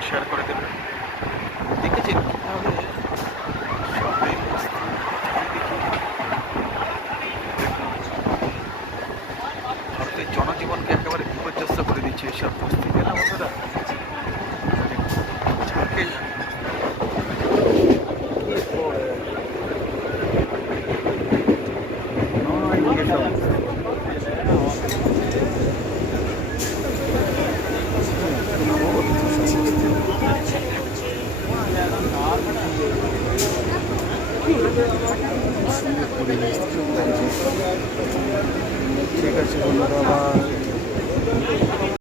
Comment share করে দেবেন। দেখেছেন কীভাবে শহরে ভারতের জনজীবনকে একেবারে বিপর্যস্ত করে দিচ্ছে এইসব পরিস্থিতি না বন্ধুরা। যাকে ঠিক আছে বন্ধুরা, আবার